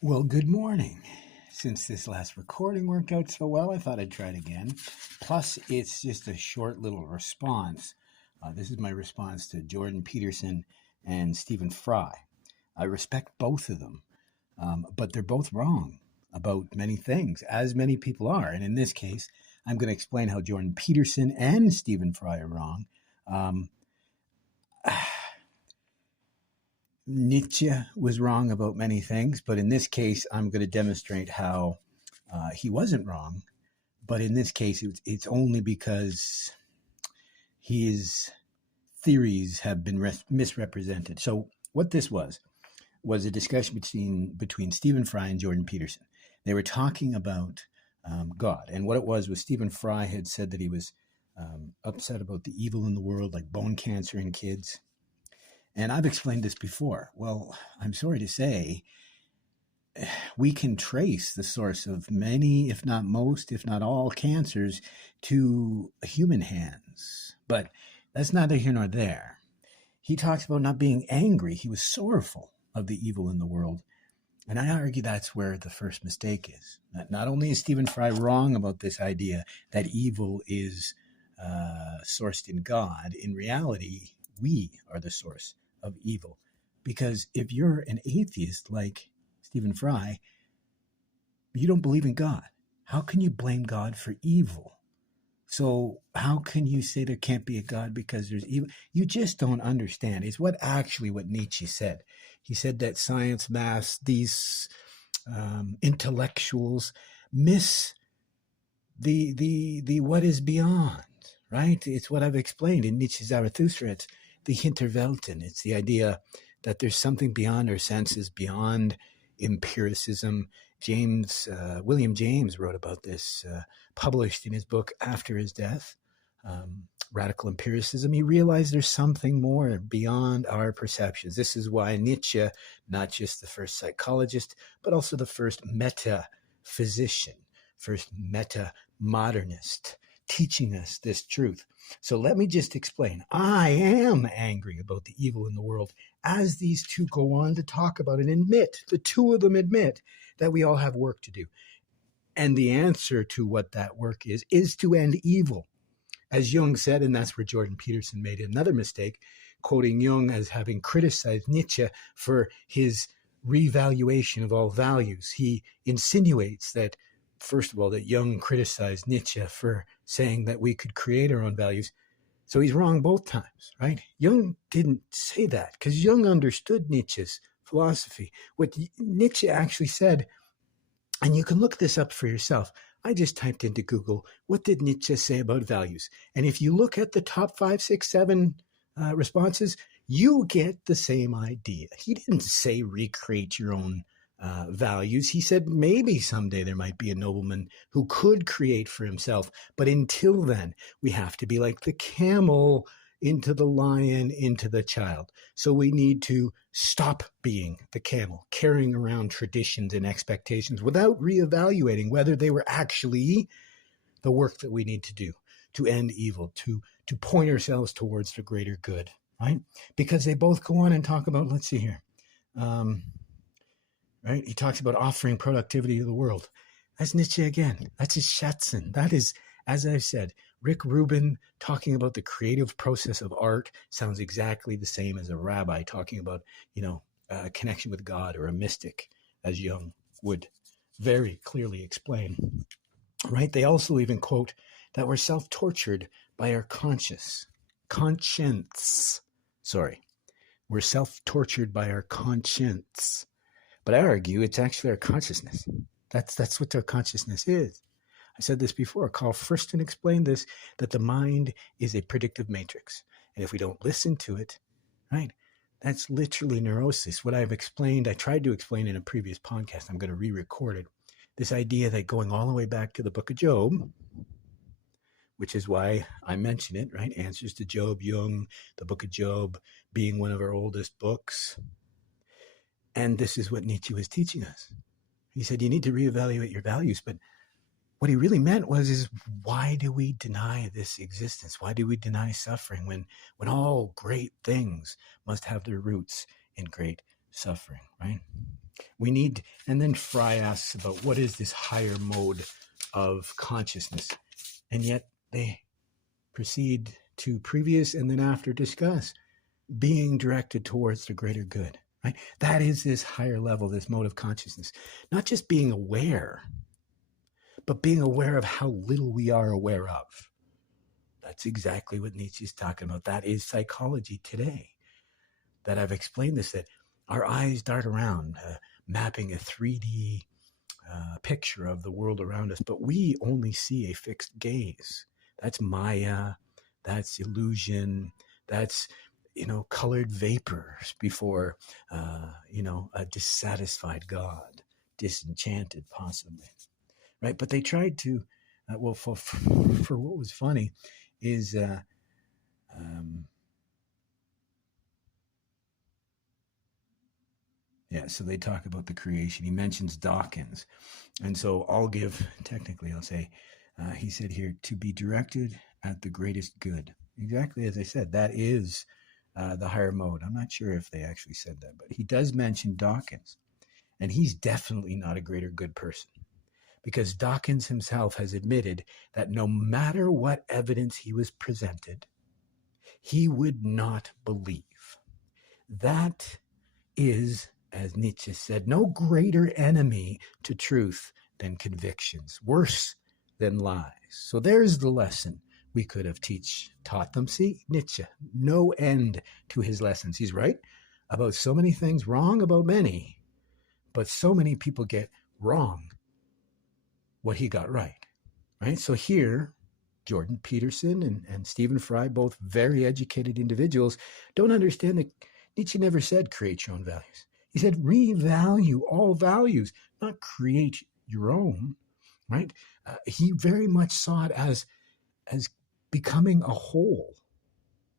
Well, good morning. Since this last recording worked out so well, I thought I'd try it again. Plus, it's just a short little response. This is my response to Jordan Peterson and Stephen Fry. I respect both of them, but they're both wrong about many things, as many people are. And in this case, I'm going to explain how Jordan Peterson and Stephen Fry are wrong. Nietzsche was wrong about many things, but in this case, I'm going to demonstrate how he wasn't wrong. But in this case, it's only because his theories have been misrepresented. So what this was a discussion between Stephen Fry and Jordan Peterson. They were talking about God. And what it was Stephen Fry had said that he was upset about the evil in the world, like bone cancer in kids. And I've explained this before. Well, I'm sorry to say, we can trace the source of many, if not most, if not all cancers to human hands. But that's neither here nor there. He talks about not being angry. He was sorrowful of the evil in the world. And I argue that's where the first mistake is. Not only is Stephen Fry wrong about this idea that evil is sourced in God, in reality, we are the source of evil. Because if you're an atheist like Stephen Fry, you don't believe in God. How can you blame God for evil? So how can you say there can't be a God because there's evil? You just don't understand. It's what Nietzsche said. He said that science, math, these intellectuals miss the what is beyond, right? It's what I've explained in Nietzsche's Zarathustra. It's the Hinterwelten. It's the idea that there's something beyond our senses, beyond empiricism. William James wrote about this, published in his book after his death, Radical Empiricism. He realized there's something more beyond our perceptions. This is why Nietzsche, not just the first psychologist, but also the first metaphysician, first meta-modernist, teaching us this truth. So let me just explain. I am angry about the evil in the world, as these two go on to talk about and admit, the two of them admit that we all have work to do. And the answer to what that work is to end evil. As Jung said, and that's where Jordan Peterson made another mistake, quoting Jung as having criticized Nietzsche for his revaluation of all values. He insinuates that, first of all, that Jung criticized Nietzsche for saying that we could create our own values. So he's wrong both times, right? Jung didn't say that because Jung understood Nietzsche's philosophy. What Nietzsche actually said, and you can look this up for yourself. I just typed into Google, what did Nietzsche say about values? And if you look at the top 5, 6, 7 responses, you get the same idea. He didn't say recreate your own values. He said maybe someday there might be a nobleman who could create for himself. But until then, we have to be like the camel into the lion, into the child. So we need to stop being the camel, carrying around traditions and expectations without reevaluating whether they were actually the work that we need to do to end evil, to point ourselves towards the greater good, right? Because they both go on and talk about, let's see here, right? He talks about offering productivity to the world. That's Nietzsche again. That's his Schatzen. That is, as I've said, Rick Rubin talking about the creative process of art sounds exactly the same as a rabbi talking about, a connection with God or a mystic, as Jung would very clearly explain, right? They also even quote that we're self-tortured by our conscience. We're self-tortured by our conscience. But I argue it's actually our consciousness. That's what our consciousness is. I said this before. Carl Friston explained this, that the mind is a predictive matrix. And if we don't listen to it, right, that's literally neurosis. What I've explained, I tried to explain in a previous podcast. I'm going to re-record it. This idea that going all the way back to the book of Job, which is why I mention it, right? Answers to Job, Jung, the book of Job being one of our oldest books. And this is what Nietzsche was teaching us. He said, you need to reevaluate your values. But what he really meant is why do we deny this existence? Why do we deny suffering when all great things must have their roots in great suffering, right? We need, and then Fry asks about what is this higher mode of consciousness, and yet they proceed to previous and then after discuss being directed towards the greater good, right? That is this higher level, this mode of consciousness, not just being aware, but being aware of how little we are aware of. That's exactly what Nietzsche is talking about. That is psychology today. That I've explained this, that our eyes dart around, mapping a 3D picture of the world around us, but we only see a fixed gaze. That's Maya, that's illusion, that's, colored vapors before, a dissatisfied God, disenchanted possibly, right? But they tried to, for what was funny is, so they talk about the creation. He mentions Dawkins. And so I'll say, he said here, to be directed at the greatest good. Exactly as I said, that is the higher mode. I'm not sure if they actually said that, but he does mention Dawkins. And he's definitely not a greater good person, because Dawkins himself has admitted that no matter what evidence he was presented, he would not believe. That is, as Nietzsche said, no greater enemy to truth than convictions, worse than lies. So there's the lesson we could have taught them. See, Nietzsche, no end to his lessons. He's right about so many things, wrong about many, but so many people get wrong what he got right, right? So here, Jordan Peterson and Stephen Fry, both very educated individuals, don't understand that Nietzsche never said create your own values. He said revalue all values, not create your own, right? He very much saw it as becoming a whole,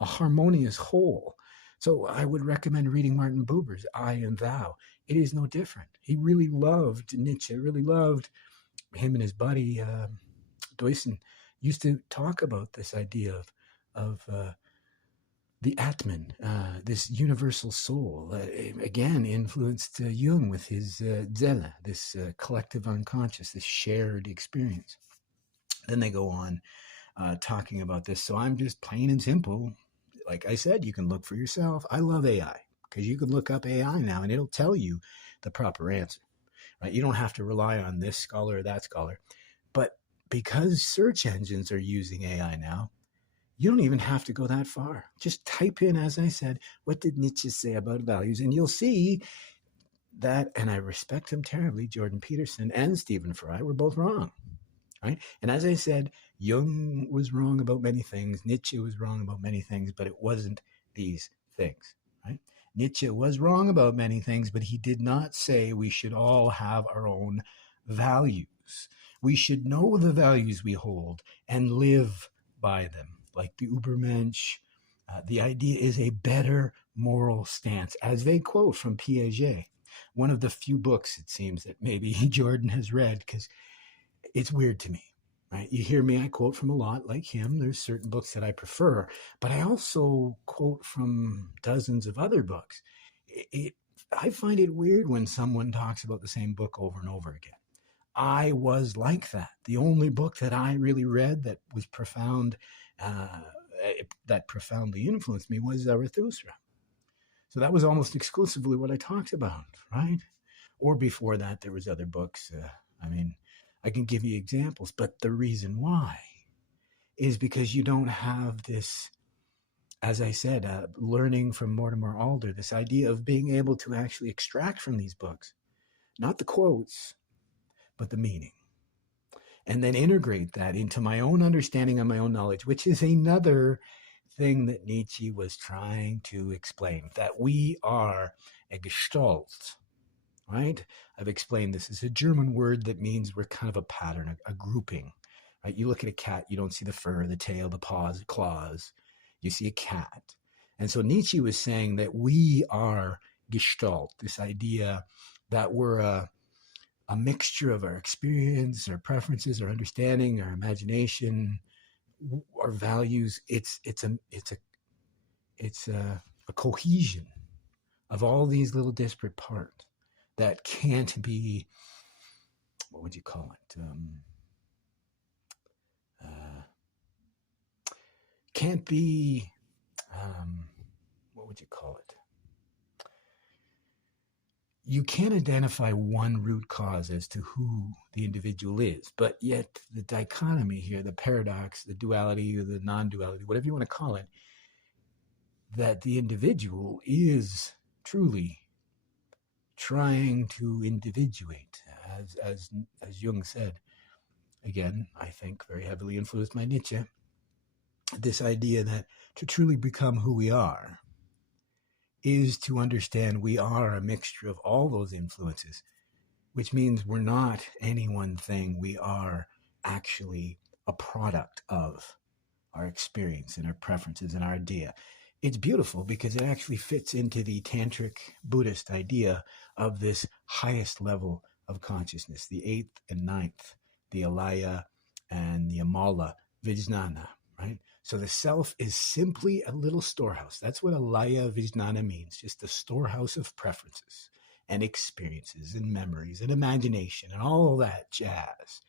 a harmonious whole. So I would recommend reading Martin Buber's I and Thou. It is no different. He really loved Nietzsche, really loved him and his buddy Deussen used to talk about this idea of the Atman, this universal soul. Again, influenced Jung with his Zelle, this collective unconscious, this shared experience. Then they go on talking about this. So I'm just plain and simple. Like I said, you can look for yourself. I love AI because you can look up AI now and it'll tell you the proper answer. Right? You don't have to rely on this scholar or that scholar. But because search engines are using AI now, you don't even have to go that far. Just type in, as I said, what did Nietzsche say about values? And you'll see that, and I respect him terribly, Jordan Peterson and Stephen Fry were both wrong. Right? And as I said, Jung was wrong about many things. Nietzsche was wrong about many things, but it wasn't these things. Right? Nietzsche was wrong about many things, but he did not say we should all have our own values. We should know the values we hold and live by them. Like the Übermensch, the idea is a better moral stance, as they quote from Piaget, one of the few books, it seems, that maybe Jordan has read, because it's weird to me. Right? You hear me, I quote from a lot like him. There's certain books that I prefer, but I also quote from dozens of other books. I find it weird when someone talks about the same book over and over again. I was like that. The only book that I really read that was profound, that profoundly influenced me, was Zarathustra. So that was almost exclusively what I talked about, right? Or before that, there was other books. I can give you examples, but the reason why is because you don't have this, as I said, learning from Mortimer Adler, this idea of being able to actually extract from these books, not the quotes, but the meaning. And then integrate that into my own understanding and my own knowledge, which is another thing that Nietzsche was trying to explain, that we are a Gestalt, right? I've explained this is a German word that means we're kind of a pattern, a grouping, right? You look at a cat, you don't see the fur, the tail, the paws, the claws. You see a cat. And so Nietzsche was saying that we are Gestalt, this idea that we're a mixture of our experience, our preferences, our understanding, our imagination, our values. It's a cohesion of all these little disparate parts that can't be, what would you call it? Can't be, what would you call it? You can't identify one root cause as to who the individual is, but yet the dichotomy here, the paradox, the duality or the non-duality, whatever you want to call it, that the individual is truly trying to individuate, as Jung said, again, I think very heavily influenced by Nietzsche, this idea that to truly become who we are is to understand we are a mixture of all those influences, which means we're not any one thing. We are actually a product of our experience and our preferences and our idea. It's beautiful because it actually fits into the tantric Buddhist idea of this highest level of consciousness, the eighth and ninth, the alaya and the amala vijnana, right? So the self is simply a little storehouse. That's what alaya vijnana means, just a storehouse of preferences and experiences and memories and imagination and all that jazz.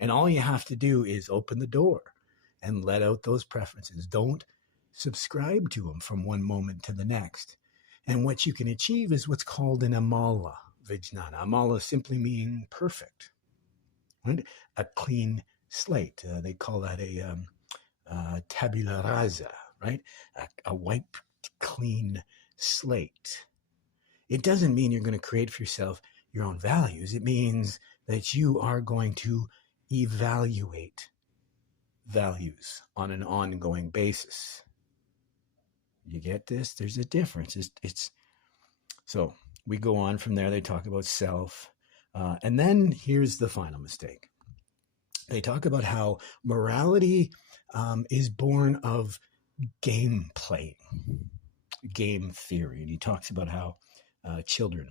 And all you have to do is open the door and let out those preferences. Don't subscribe to them from one moment to the next. And what you can achieve is what's called an amala vijnana. Amala simply meaning perfect, right? A clean slate. They call that a tabula rasa, right? A wiped, clean slate. It doesn't mean you're going to create for yourself your own values. It means that you are going to evaluate values on an ongoing basis. You get this? There's a difference. It's so we go on from there. They talk about self. And then here's the final mistake. They talk about how morality is born of game playing, game theory. And he talks about how children,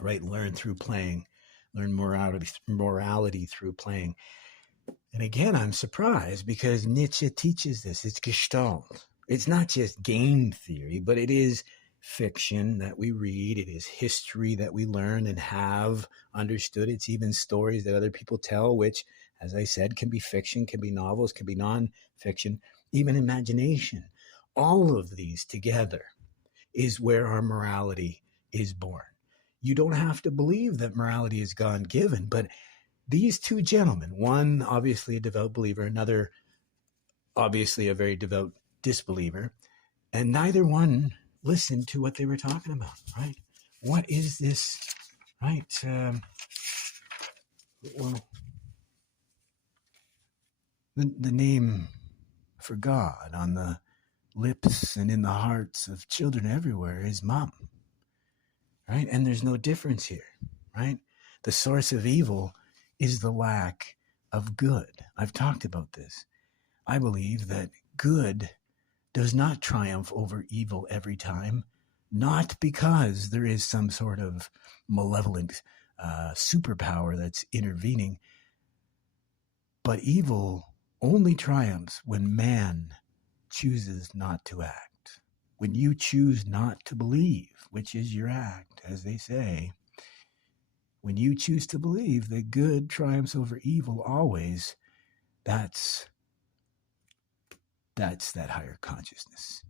right, learn through playing, learn morality through playing. And again, I'm surprised because Nietzsche teaches this. It's Gestalt. It's not just game theory, but it is fiction that we read. It is history that we learn and have understood. It's even stories that other people tell, which, as I said, can be fiction, can be novels, can be non-fiction, even imagination. All of these together is where our morality is born. You don't have to believe that morality is God-given, but these two gentlemen, one obviously a devout believer, another obviously a very devout disbeliever, and neither one listened to what they were talking about, right? What is this, right? Well, the name for God on the lips and in the hearts of children everywhere is Mom, right? And there's no difference here, right? The source of evil is the lack of good. I've talked about this. I believe that good does not triumph over evil every time, not because there is some sort of malevolent superpower that's intervening, but evil only triumphs when man chooses not to act. When you choose not to believe, which is your act, as they say, when you choose to believe that good triumphs over evil always, that's that higher consciousness.